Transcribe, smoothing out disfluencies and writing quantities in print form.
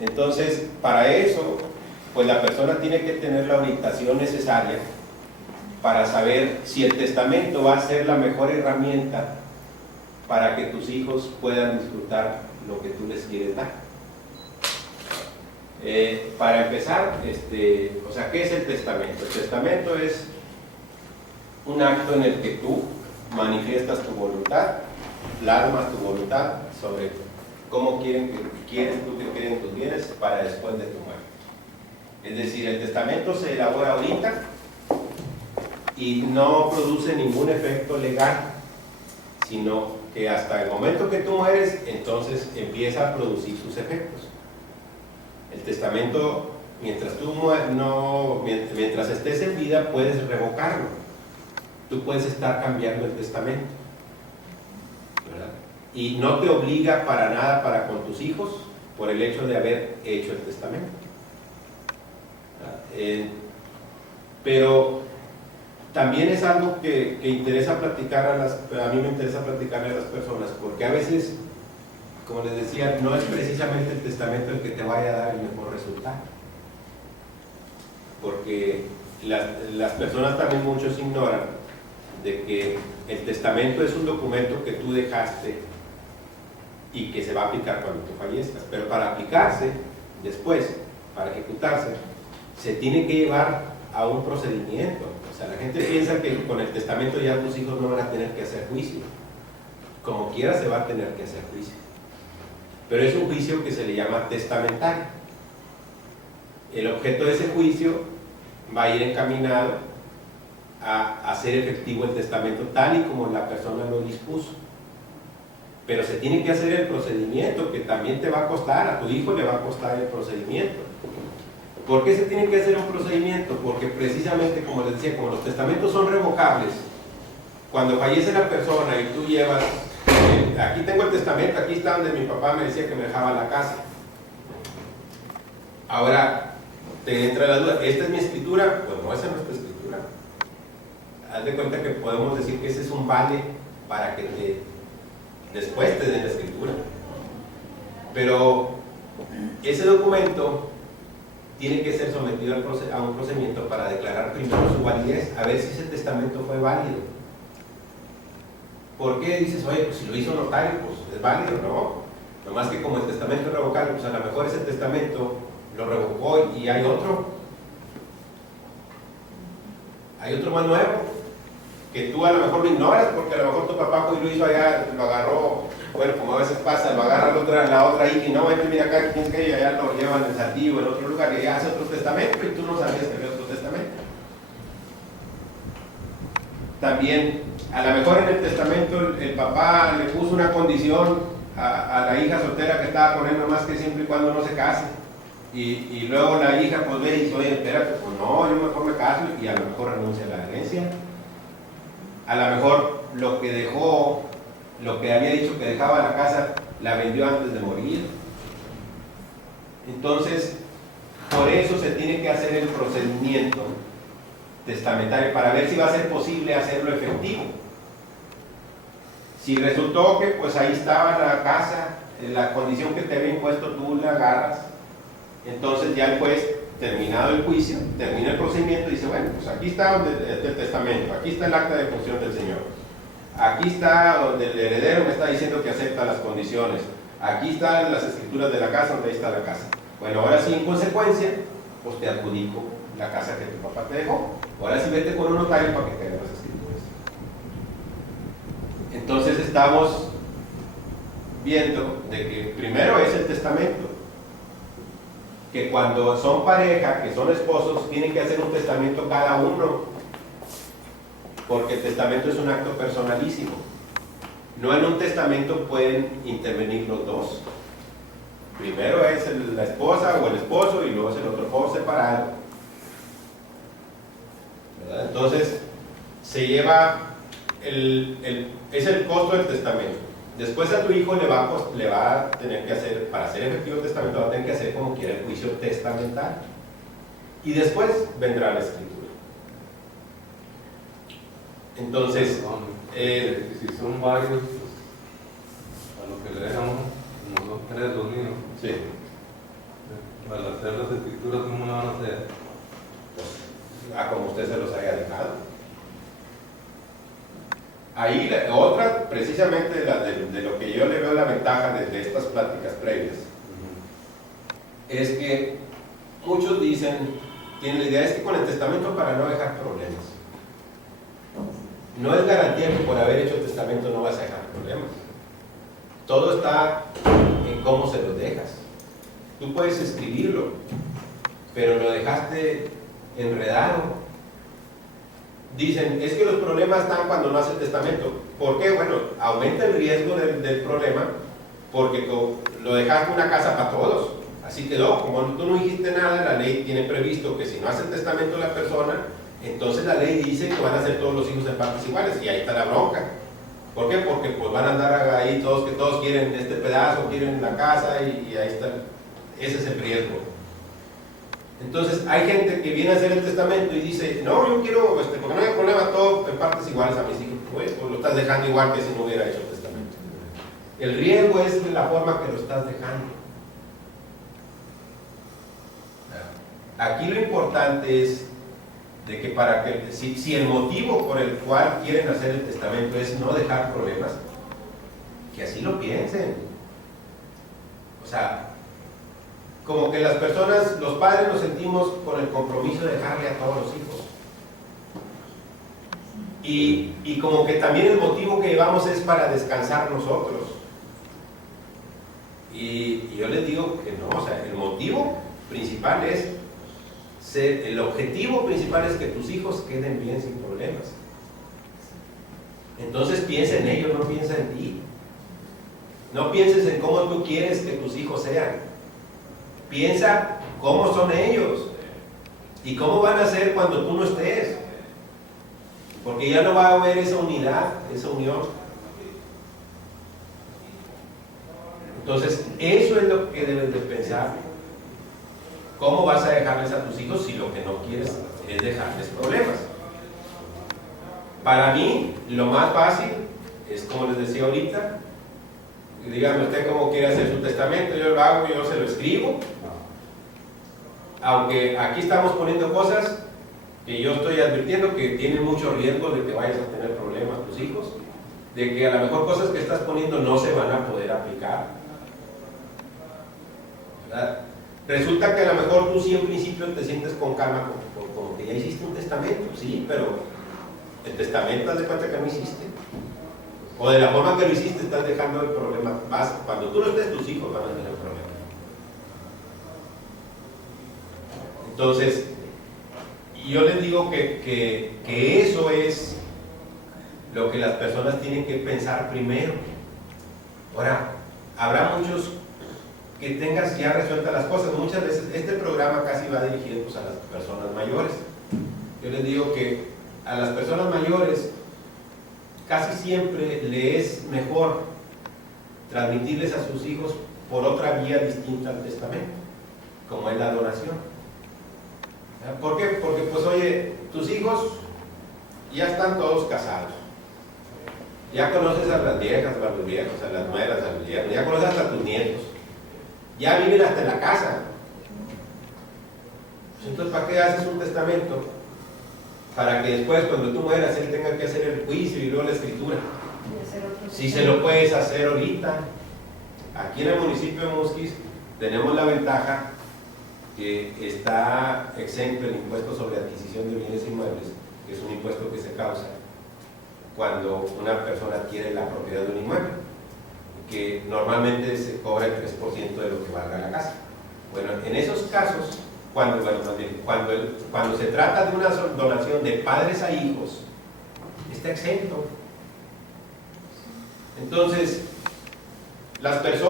Entonces, para eso, pues la persona tiene que tener la orientación necesaria para saber si el testamento va a ser la mejor herramienta para que tus hijos puedan disfrutar lo que tú les quieres dar. Para empezar, o sea, ¿qué es el testamento? El testamento es un acto en el que tú manifiestas tu voluntad, plasmas tu voluntad sobre cómo quieres tú que queden tus bienes para después de tu muerte. Es decir, el testamento se elabora ahorita y no produce ningún efecto legal, sino que hasta el momento que tú mueres, entonces empieza a producir sus efectos. El testamento, mientras estés en vida, puedes revocarlo. Tú puedes estar cambiando el testamento, ¿verdad? Y no te obliga para nada para con tus hijos por el hecho de haber hecho el testamento. Pero también es algo que interesa platicar a mí me interesa platicarle a las personas, porque a veces, como les decía, no es precisamente el testamento el que te vaya a dar el mejor resultado, porque las personas también, muchos ignoran de que el testamento es un documento que tú dejaste y que se va a aplicar cuando tú fallezcas, pero para aplicarse después, para ejecutarse, se tiene que llevar a un procedimiento. O sea, la gente piensa que con el testamento ya tus hijos no van a tener que hacer juicio. Como quiera se va a tener que hacer juicio, pero es un juicio que se le llama testamentario. El objeto de ese juicio va a ir encaminado a hacer efectivo el testamento tal y como la persona lo dispuso. Pero se tiene que hacer el procedimiento, que también te va a costar, a tu hijo le va a costar el procedimiento. ¿Por qué se tiene que hacer un procedimiento? Porque precisamente, como les decía, como los testamentos son revocables, cuando fallece la persona y tú llevas, aquí tengo el testamento, aquí está donde mi papá me decía que me dejaba la casa. Ahora, te entra la duda, ¿esta es mi escritura? Pues no, esa no es tu escritura. Haz de cuenta que podemos decir que ese es un vale para que después te den la escritura. Pero ese documento tiene que ser sometido a un procedimiento para declarar primero su validez, a ver si ese testamento fue válido. ¿Por qué dices, oye, pues si lo hizo notario, pues es válido? No, nomás que como el testamento es revocable, pues a lo mejor ese testamento lo revocó y hay otro más nuevo, que tú a lo mejor lo ignoras, porque a lo mejor tu papá fue y lo hizo allá, lo agarró, bueno, como a veces pasa, lo agarra la otra hija y no, mira acá, tienes que ir allá, lo llevan en Saltillo, en otro lugar, y hace otro testamento y tú no sabías que había otro testamento. También, a lo mejor en el testamento el papá le puso una condición a la hija soltera que estaba poniendo, más que siempre y cuando no se case, y luego la hija pues ve y dice, oye, espérate, pues no, yo mejor me caso, y a lo mejor renuncia a la herencia. A lo mejor lo que dejó, lo que había dicho que dejaba la casa, la vendió antes de morir. Entonces, por eso se tiene que hacer el procedimiento testamentario para ver si va a ser posible hacerlo efectivo. Si resultó que pues ahí estaba la casa, la condición que te había impuesto, tú la agarras, entonces ya el juez, terminado el juicio, termina el procedimiento y dice, bueno, pues aquí está el testamento, aquí está el acta de función del señor, aquí está donde el heredero me está diciendo que acepta las condiciones, aquí están las escrituras de la casa, donde ahí está la casa. Bueno, ahora sí, en consecuencia, pues te adjudico la casa que tu papá te dejó. Ahora sí vete con un notario para que te haga las escrituras. Entonces estamos viendo de que primero es el testamento, que cuando son pareja, que son esposos, tienen que hacer un testamento cada uno, porque el testamento es un acto personalísimo. No en un testamento pueden intervenir los dos. Primero es la esposa o el esposo y luego es el otro, por separado, ¿verdad? Entonces se lleva es el costo del testamento. Después a tu hijo le va a tener que hacer, para hacer efectivo el testamento, va a tener que hacer como quiera el juicio testamentario. Y después vendrá la escritura. Entonces, si son varios, pues, a lo que le dejan uno, como son 3 los niños. Sí. Al hacer las escrituras, ¿cómo la van a hacer? Pues, a como usted se los haya dejado. Ahí otra, precisamente de lo que yo le veo la ventaja de estas pláticas previas, es que muchos dicen, tienen la idea, es que con el testamento para no dejar problemas. No es garantía que por haber hecho el testamento no vas a dejar problemas. Todo está en cómo se los dejas. Tú puedes escribirlo, pero lo dejaste enredado. Dicen, es que los problemas están cuando no hace el testamento. ¿Por qué? Bueno, aumenta el riesgo del problema porque lo dejaste una casa para todos. Así quedó. Como tú no dijiste nada, la ley tiene previsto que si no hace el testamento la persona, entonces la ley dice que van a ser todos los hijos en partes iguales y ahí está la bronca. ¿Por qué? Porque pues van a andar ahí todos que todos quieren este pedazo, quieren la casa y ahí está. Ese es el riesgo. Entonces hay gente que viene a hacer el testamento y dice, no, yo quiero, porque no hay problema, todo en partes iguales a mis hijos. Pues lo estás dejando igual que si no hubiera hecho el testamento. El riesgo es la forma que lo estás dejando. Aquí lo importante es de que para que, si el motivo por el cual quieren hacer el testamento es no dejar problemas, que así lo piensen. O sea, como que las personas, los padres nos sentimos con el compromiso de dejarle a todos los hijos. Y como que también el motivo que llevamos es para descansar nosotros. Y yo les digo que no, o sea, el motivo principal es, el objetivo principal es que tus hijos queden bien sin problemas. Entonces piensa en ellos, no piensa en ti. No pienses en cómo tú quieres que tus hijos sean. Piensa cómo son ellos y cómo van a ser cuando tú no estés, porque ya no va a haber esa unidad, esa unión. Entonces eso es lo que debes de pensar. ¿Cómo vas a dejarles a tus hijos si lo que no quieres es dejarles problemas? Para mí lo más fácil es, como les decía ahorita, díganme usted cómo quiere hacer su testamento, yo lo hago, yo se lo escribo. Aunque aquí estamos poniendo cosas que yo estoy advirtiendo que tienen mucho riesgo de que vayas a tener problemas tus hijos, de que a lo mejor cosas que estás poniendo no se van a poder aplicar, ¿verdad? Resulta que a lo mejor tú sí en principio te sientes con calma como que ya hiciste un testamento, sí, pero el testamento haz de cuenta que no hiciste, o de la forma que lo hiciste estás dejando el problema. Cuando tú no estés, tus hijos van a tener problemas. Entonces, yo les digo que eso es lo que las personas tienen que pensar primero. Ahora, habrá muchos que tengas ya resueltas las cosas. Muchas veces este programa casi va dirigido pues, a las personas mayores. Yo les digo que a las personas mayores casi siempre le es mejor transmitirles a sus hijos por otra vía distinta al testamento, como es la donación. ¿Por qué? Porque pues oye, tus hijos ya están todos casados, ya conoces a las viejas, a los viejos, a las nueras, a los yernos, ya conoces hasta tus nietos, ya viven hasta en la casa. Entonces, ¿para qué haces un testamento? Para que después, cuando tú mueras, él tenga que hacer el juicio y luego la escritura. Si se lo puedes hacer ahorita. Aquí en el municipio de Musquis tenemos la ventaja que está exento el impuesto sobre adquisición de bienes inmuebles, que es un impuesto que se causa cuando una persona adquiere la propiedad de un inmueble, que normalmente se cobra el 3% de lo que valga la casa. Bueno, en esos casos, cuando se trata de una donación de padres a hijos, está exento. Entonces, las personas